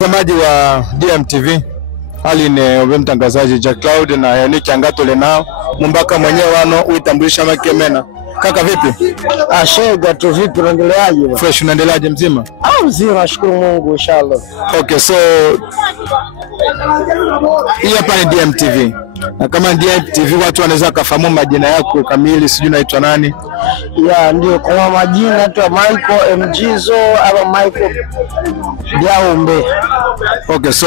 Mtazamaji wa DMTV, hali ni obe mtangazaji Jack Cloud na Yannick Angato lenao Mumbaka mwenyewe wano uitambulisha makemena. Kaka vipi? Shega tu vipi, unaendeleaje? Fresh, unaendeleaje mzima? Mzima, nashukuru Mungu inshallah. Okay, so hii hapa ni DMTV. Na kama DMTV watu wanaweza kufahamu majina yako kamili, sijui unaitwa nani? Ndio, kwa majina naitwa Michael Mjizo ama Michael Diaombe. Okay, so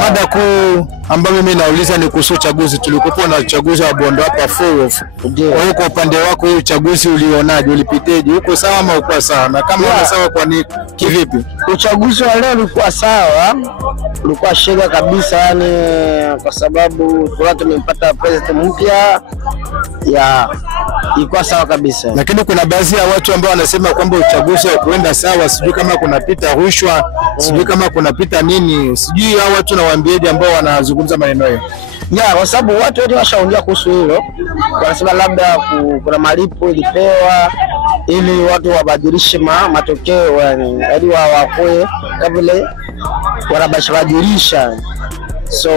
mada kuu ambayo mimi nauliza ni kuhusu uchaguzi. Tulikuwa na uchaguzi wa Bondo hapa full. Kwa hiyo kwa upande wako hii uchaguzi ulionaje? Ulipiteje? Uko sawa ama uko sawa? Na kama uko sawa, kwa ni kivipi? Uchaguzi wa leo ulikuwa sawa. Ulikuwa shega kabisa, yani kwa sababu tumempata president mpya. Ilikuwa sawa kabisa. Lakini kuna baadhi ya watu ambao wanasema kwamba uchaguzi haukwenda sawa, sijui kama kunapita rushwa, sijui kama kunapita nini, sijui hao watu nawaambieje ambao wanazungumza maneno hayo. Kwa sababu watu wote washaongea kuhusu hilo. Wanasema labda kuna malipo ilipewa ili watu wabadilishe matokeo, yani hadi wakoe kama vile wanabadilisha. So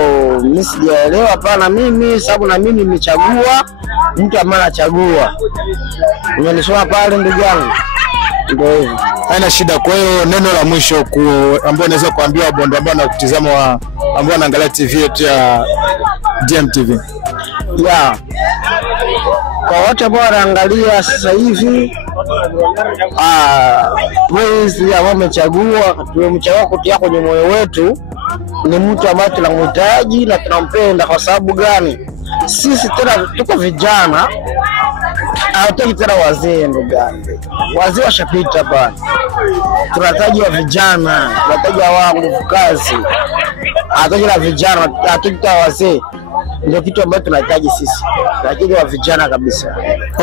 mimi sijaelewa hapana, mimi sababu na mimi nimechagua mtu ambaye anachagua. Umenisoma pale ndugu yangu. Ndio hivyo. Haina shida. Kwa hiyo neno la mwisho ambao naweza kuambia wabondo ambao wanakutazama ambao wanaangalia TV yetu ya DMTV. Kwa watu ambao wanaangalia sasa hivi, wewe ambao tumemchagua kutia kwenye moyo wetu, ni mtu ambaye tunamhitaji na tunampenda. Kwa sababu gani? Sisi tena tuko vijana, hatutaki tena wazee ndugu yangu. Wazee washapita bana. Tunahitaji wa vijana, tunahitaji wa nguvu kazi. Hatutaki na vijana, hatutaki wazee. Ndio kitu ambacho tunahitaji sisi. Tunahitaji wa vijana kabisa.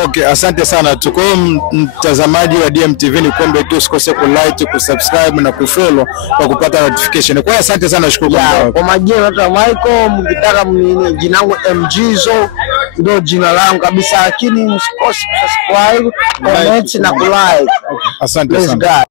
Okay, asante sana. Tuko mtazamaji wa DMTV, ni kuombe tu usikose ku like, ku subscribe na ku follow kwa kupata notification. Kwa hiyo asante sana, shukuru. Kwa majina naitwa Michael, mkitaka jina langu Mjizo, ndio jina langu kabisa, lakini msikose subscribe, comment na ku like. Asante sana.